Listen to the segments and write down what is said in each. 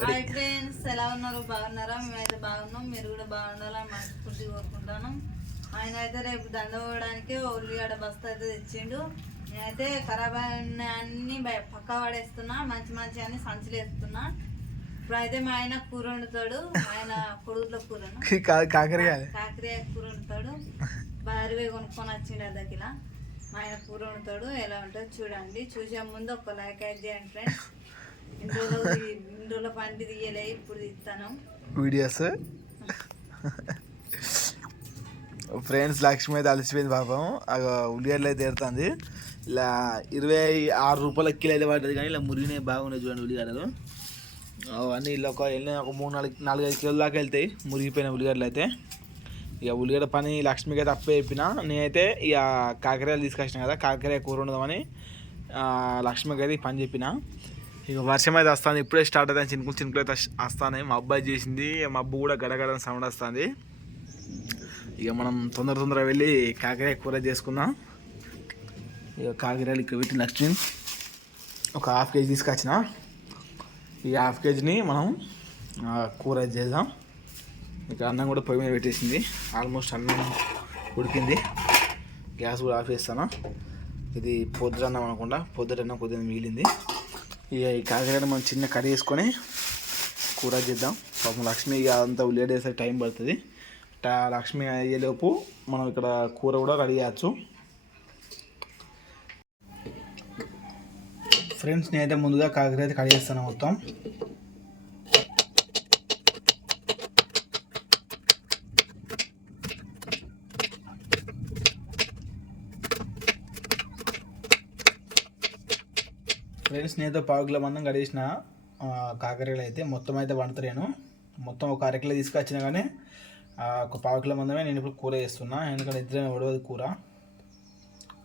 Hi friends ఎలా ఉన్నారు? బాగున్నారా? మేమైతే బాగున్నాం. మీరు కూడా బాగుండాలని మనస్ఫూర్తి కోరుకుంటాను ఆయన అయితే రేపు దండ పోవడానికి ఉల్లిగడ్డ బస్తా అయితే తెచ్చిండు. నేనైతే ఖరాబ్ అయిన అన్ని పక్క పడేస్తున్నా. మంచి మంచి అన్ని సంచులు వేస్తున్నా. ఇప్పుడు అయితే మా ఆయన కూర వండుతాడు. ఆయన కొడుకుల కాదు కాకరకాయ. కాకరకాయ కూర వండుతాడు. భారీగా కొనుక్కొని వచ్చిండు అర్ధకిలా మా ఆయన కూర వండుతాడు. ఎలా ఉంటుందో చూడండి. చూసే ముందు ఒక లైక్ అయితే చేయండి ఫ్రెండ్స్ వీడియోస్? ఫ్రెండ్స్ లక్ష్మి అయితే అలసిపోయింది పాపం. ఉల్లిగడ్డలు అయితే తీరుతుంది ఇలా ఇరవై ఆరు రూపాయల కిలో అయితే పడ్డది కానీ ఇలా మురిగినాయి బాగున్నాయి చూడండి ఉల్లిగడ్డలు. అవన్నీ ఇలా ఒక వెళ్ళిన ఒక మూడు నాలుగు నాలుగు ఐదు కిలోల దాకా వెళ్తాయి మురిగిపోయిన ఉల్లిగడ్డలు అయితే. ఇక ఉల్లిగడ్డ పని లక్ష్మికి అయితే అప్పే చెప్పిన. నేనైతే ఇక కాకరకాయలు తీసుకొచ్చిన కదా కాకరకాయ కూర ఉండదామని లక్ష్మికి అయితే పని చెప్పిన. ఇక వర్షం అయితే వస్తుంది. ఇప్పుడే స్టార్ట్ అవుతుంది చినుకులు చినుకులు అయితే వస్తాయి మా అబ్బాయి చేసింది మా అబ్బు కూడా గడగడ సౌండ్ వస్తుంది. ఇక మనం తొందర తొందర వెళ్ళి కాకరాయ కూర చేసుకుందాం. ఇక కాకరకాయలు ఇక్కడ పెట్టి లక్ష్మి ఒక హాఫ్ కేజీ తీసుకొచ్చిన. ఈ హాఫ్ కేజీని మనం కూర చేద్దాం. ఇక అన్నం కూడా పొయ్యి మీద పెట్టేసింది. ఆల్మోస్ట్ అన్నం ఉడికింది. గ్యాస్ కూడా ఆఫ్ చేస్తాను. ఇది పొద్దున అన్నం అనకుండా పొద్దున కొద్దిగా మిగిలింది. ఇక ఈ కాకరకాయ మనం చిన్న కర్రీ వేసుకొని కూర చేద్దాం. పాపం లక్ష్మి అంతా ఉల్లిగడ్డ వేసే టైం పడుతుంది. టా- లక్ష్మి అయ్యేలోపు మనం ఇక్కడ కూర కూడా రెడీ చేయచ్చు. ఫ్రెండ్స్ నేనైతే ముందుగా కాకరకాయ కడిగేస్తాను మొత్తం. ఫ్రెండ్స్ పావుకిలో పావు కిలో మందం కడిగేసిన ఆ, కాకరకాయలు అయితే మొత్తం అయితే వండుతాను మొత్తం ఒక అరకిలో తీసుకొచ్చినా కానీ ఒక పావు కిలో మందమే నేను ఇప్పుడు కూర చేస్తున్నా. ఎందుకంటే ఇద్దరే ఉడవదు కూర.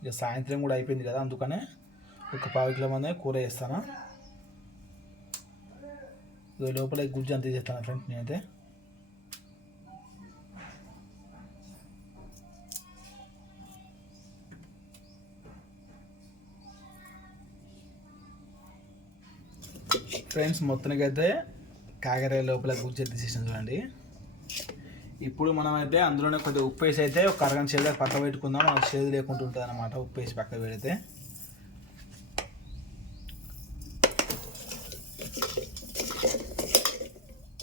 ఇక సాయంత్రం కూడా అయిపోయింది కదా అందుకనే ఒక పావు కిలో మందమే కూర చేస్తాను. లోపల గుజ్జు అంత చేస్తాను ఫ్రెండ్స్ నేనైతే. ఫ్రెండ్స్ మొత్తానికి అయితే కాకరాయ లోపల గుజ్జు తీసేసాం చూడండి. ఇప్పుడు మనం అయితే అందులోనే కొద్దిగా ఉప్పు వేసి అయితే ఒక అరగంట చేదు పక్క పెట్టుకుందాం మనకు చేదు లేకుండా ఉంటుంది అనమాట ఉప్పు వేసి పక్క పెడితే.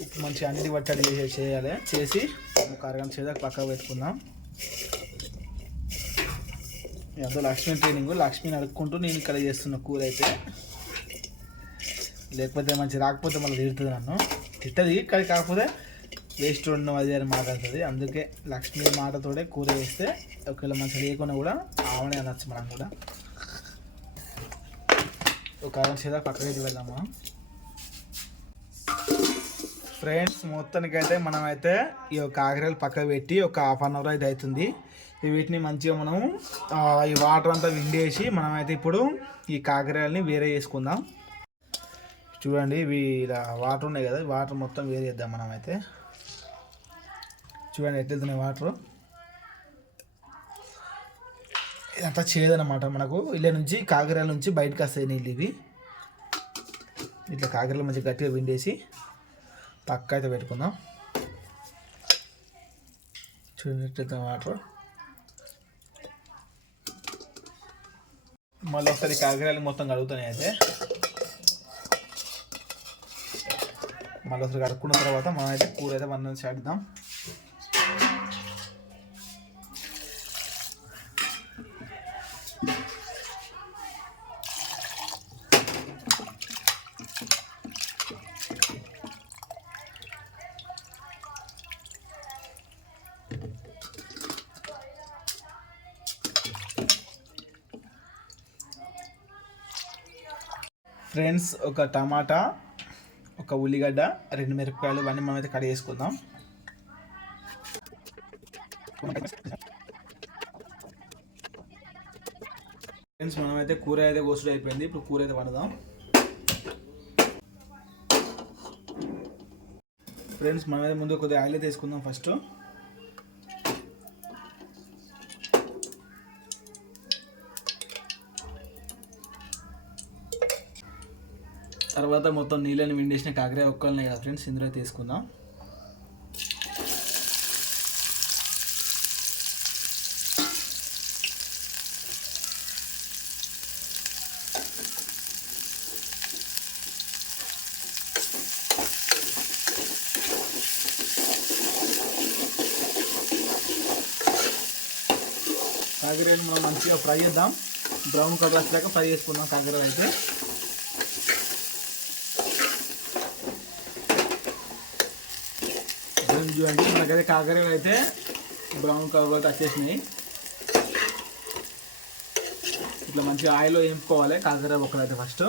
ఉప్పు మంచిగా అన్నిటి పట్టడి చేసి చేయాలి. చేసి ఒక అరగంట చేదు పక్క పెట్టుకుందాం. ఎంతో లక్ష్మీ ట్రైనింగ్ లక్ష్మిని అడుక్కుంటూ నేను ఇక్కడ చేస్తున్న కూర అయితే లేకపోతే మంచి రాకపోతే మళ్ళీ తిడుతుంది నన్ను. తిట్టది కానీ కాకపోతే వేస్ట్ ఉండడం అది అని మాట్లాడుతుంది. అందుకే లక్ష్మి మాటతోడే కూర వేస్తే ఒకవేళ మంచి లేకుండా కూడా ఆమెనే అనొచ్చు మనం కూడా. ఒక అరవై చేదా పక్కకి వెళ్దామా ఫ్రెండ్స్ మొత్తానికి అయితే ఈ యొక్క కాకరకాయలు పక్కకు పెట్టి ఒక హాఫ్ అన్ అవర్ అయితే అవుతుంది. వీటిని మంచిగా మనం ఈ వాటర్ అంతా విండేసి మనమైతే ఇప్పుడు ఈ కాకరకాయలని వేరే చేసుకుందాం. చూడండి ఇవి ఇలా వాటర్ ఉన్నాయి కదా వాటర్ మొత్తం వేరు చేద్దాం మనం అయితే. చూడండి ఎట్లెళ్తున్నాయి వాటర్. ఇదంతా చేదనమాట మనకు. ఇళ్ళ నుంచి కాకరాల నుంచి బయటకు వస్తాయి నీళ్ళు ఇవి. ఇట్లా కాకరలు మంచిగా గట్టిగా విండేసి పక్క అయితే పెట్టుకుందాం. చూడండి ఎట్లెళ్తున్నాయి వాటర్. మళ్ళీ ఒకసారి కాకరాలు మొత్తం కడుగుతున్నాయి అయితే. మళ్ళీ ఒకసారి కడుక్కున్న తర్వాత మనం అయితే కూర అయితే వన్ చేద్దాం. ఫ్రెండ్స్ ఒక టమాటా ఒక ఉల్లిగడ్డ రెండు మిరపకాయలు ఇవన్నీ మనం అయితే కట్ చేసుకుందాం. ఫ్రెండ్స్ మనమైతే కూర అయితే కోసుడు అయిపోయింది. ఇప్పుడు కూర అయితే వండుదాం. ఫ్రెండ్స్ మనమైతే ముందు కొద్దిగా ఆయిల్ అయితే ఫస్ట్. తర్వాత మొత్తం నీళ్ళని విండేసిన కాకరే ఒక్కలనే కదా ఫ్రెండ్స్ ఇందులో తీసుకుందాం. కాకరేలు మనం మంచిగా ఫ్రై చేద్దాం. బ్రౌన్ కలర్ వచ్చాక ఫ్రై చేసుకుందాం కాకరకాయలు అయితే. చూడండి చూడండి మనకైతే కాకరకాయలు అయితే బ్రౌన్ కలర్ వచ్చేసినాయి ఇట్లా మంచిగా ఆయిల్లో వేపుకోవాలి కాకర ఒక్కలు అయితే ఫస్ట్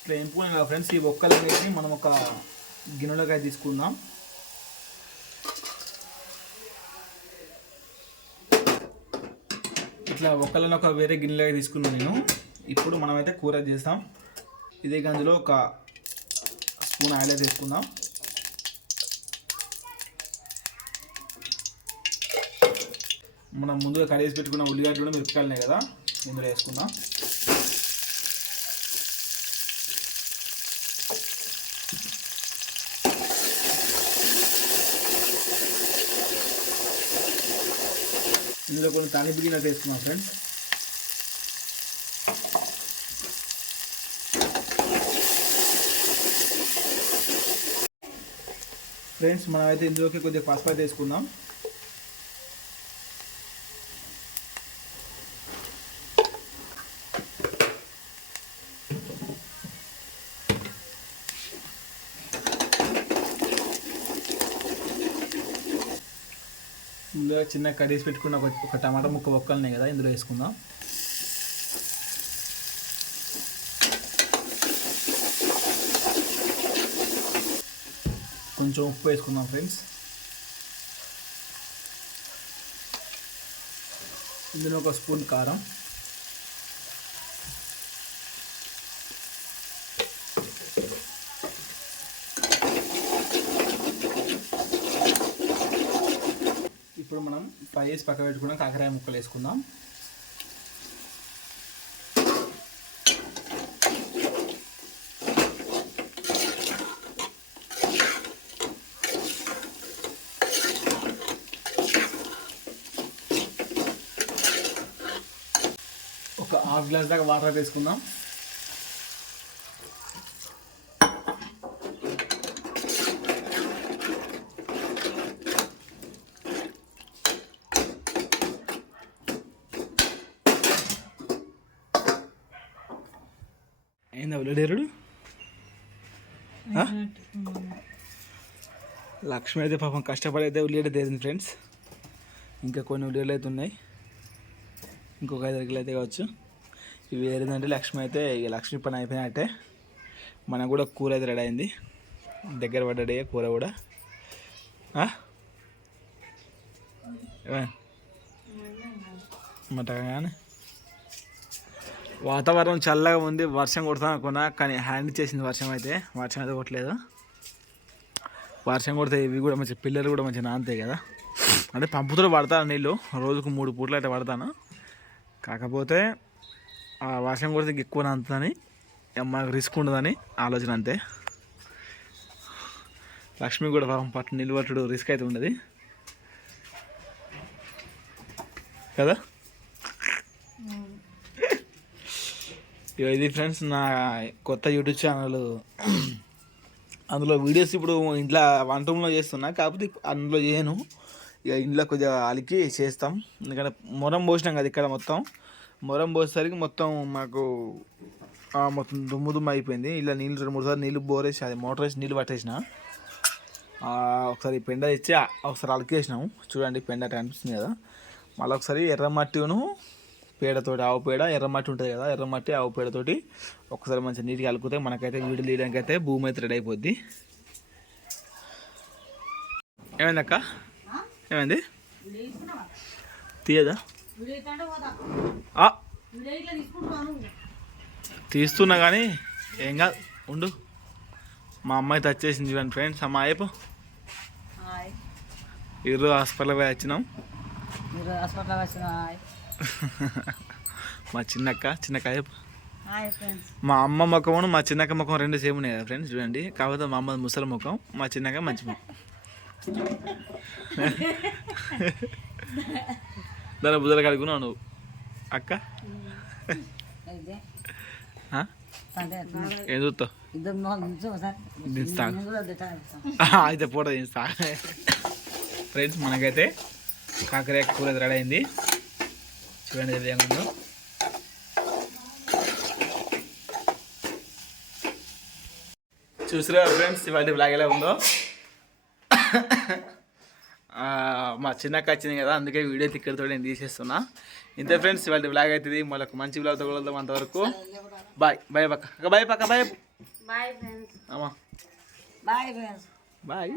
ఇట్లా వేపుకున్నాం కదా ఫ్రెండ్స్ ఈ ఒక్కలు వేసి మనం ఒక గిన్నెలోకి అయితే తీసుకుందాం. ఇట్లా ఒక్కలను ఒక వేరే గిన్నెలోకి తీసుకున్నాను నేను. ఇప్పుడు మనమైతే కూర చేస్తాం. ఇదే గంజులో ఒక స్పూన్ ఆయిల్ అయితే తీసుకుందాం మనం ముందుగా కడిగేసి పెట్టుకున్న ఉల్లిగడ్డలు కూడా మిరపకాయలున్నాయి కదా ఇందులో వేసుకుందాం. ఇందులో కొన్ని తాలింపు గిన్నెలు వేసుకున్నాం ఫ్రెండ్స్. ఫ్రెండ్స్ మనమైతే ఇందులోకి కొద్దిగా పసుపు అయితే వేసుకుందాం. ఇందులో చిన్న కర్రీస్ పెట్టుకున్న ఒక ఒక టమాటా ముక్క ఒక్కలున్నాయి కదా ఇందులో వేసుకుందాం. కొంచెం ఉప్పు వేసుకుందాం ఫ్రెండ్స్ ఇందులో ఒక స్పూన్ కారం ఇప్పుడు మనం ఫ్రై చేసి పక్క పెట్టుకున్నాం కాకరాయ ముక్కలు వేసుకుందాం ఒక హాఫ్ గ్లాస్ దాకా వాటర్ వేసుకుందాం. ఏందా ఉల్లడేరుడు లక్ష్మి అయితే పాపం కష్టపడి అయితే ఉల్లిగడ్డ తీసింది ఫ్రెండ్స్ ఇంకా కొన్ని ఉల్లిగడ్డలు అయితే ఉన్నాయి. ఇంకొక ఐదు అరగలు అయితే కావచ్చు. ఇవి ఏంటంటే లక్ష్మి అయితే ఇక లక్ష్మి పని అయిపోయినట్టే. మనకు కూడా కూర అయితే రెడీ అయింది. దగ్గర పడ్డాడే కూర కూడా. ఆ? మటగానే వాతావరణం చల్లగా ఉంది వర్షం కొడతాం అనుకున్నా కానీ హ్యాండిల్ చేసింది వర్షం అయితే. వర్షం అయితే కొట్టలేదు. వర్షం కొడితే ఇవి కూడా మంచి పిల్లలు కూడా మంచిగా నాంతాయి కదా. అంటే పంపుతో పడతాను నీళ్ళు. రోజుకు మూడు పూటలు అయితే పడతాను. కాకపోతే వర్షం కొడితే ఎక్కువ అంతదని ఇక మనకు రిస్క్ ఉండదని ఆలోచన అంతే. లక్ష్మి కూడా పాపం పట్టు నిలబట్టుడు రిస్క్ అయితే ఉండదు. కదా? ఇది ఫ్రెండ్స్ నా కొత్త యూట్యూబ్ ఛానల్ అందులో వీడియోస్ ఇప్పుడు ఇంట్లో వంట రూమ్లో చేస్తున్నా కాకపోతే అందులో చేయను. ఇక ఇంట్లో కొద్దిగా అలికి చేస్తాం. ఎందుకంటే మొరం పోసినాం కదా ఇక్కడ మొత్తం. మొరం పోసేసరికి మొత్తం మాకు మొత్తం దుమ్ము దుమ్ము అయిపోయింది. ఇలా నీళ్ళు రెండు మూడు సార్లు నీళ్ళు బోరేసి అది మోటార్ వేసి నీళ్ళు పట్టేసిన ఒకసారి పెండ ఇచ్చి ఒకసారి అలకేసినాము. చూడండి పెండ కనిపిస్తుంది కదా. మళ్ళీ ఒకసారి ఎర్రమట్టిను పేడతోటి ఆవు పేడ ఎర్రమట్టి ఉంటుంది కదా ఎర్రమట్టి ఆవు పేడతోటి ఒకసారి మంచిగా నీటికి అలుకుతే మనకైతే వీడియో తీయడానికి అయితే భూమి అయితే రెడీ అయిపోద్ది. ఏమైంది అక్క? ఏమైంది? తీయదా? తీస్తున్నా కానీ ఏం కాదు. ఉండు. మా అమ్మాయి టచ్ చేసింది చూడండి ఫ్రెండ్స్ అమ్మ అయిపో. ఈరోజు హాస్పిటల్ పోయి వచ్చినాం. మా చిన్నక్క చిన్నక్క ఫ్రెండ్స్ మా అమ్మ ముఖమును మా చిన్నక్క ముఖం రెండు సేమ్ ఉన్నాయి కదా ఫ్రెండ్స్ చూడండి. కాకపోతే మా అమ్మ ముసలి ముఖం మా చిన్నక్క మంచి ముఖం. దాని బుద్ధలు కడుకున్నావు నువ్వు అక్క? ఏం చూస్తావు? దించుతా అయితే ఫోటో తీస్తా ఫ్రెండ్స్ మనకైతే కాకరకాయ కూర రెడీ అయింది. చూడండి ఏముందో చూసారా ఫ్రెండ్స్ ఇవాళ బ్లాగ్ ఎలా ఉందో? మా చిన్నక్క వచ్చింది కదా అందుకే వీడియో తిక్కడితో నేను తీసేస్తున్నా. ఇంతే ఫ్రెండ్స్ ఇవాళ బ్లాగ్ అవుతుంది మళ్ళీ ఒక మంచి బ్లాగ్తో కలుద్దాం అంతవరకు. బాయ్ బాయ్ పక్క. బాయ్ పక్క బాయ్ బాయ్ బాయ్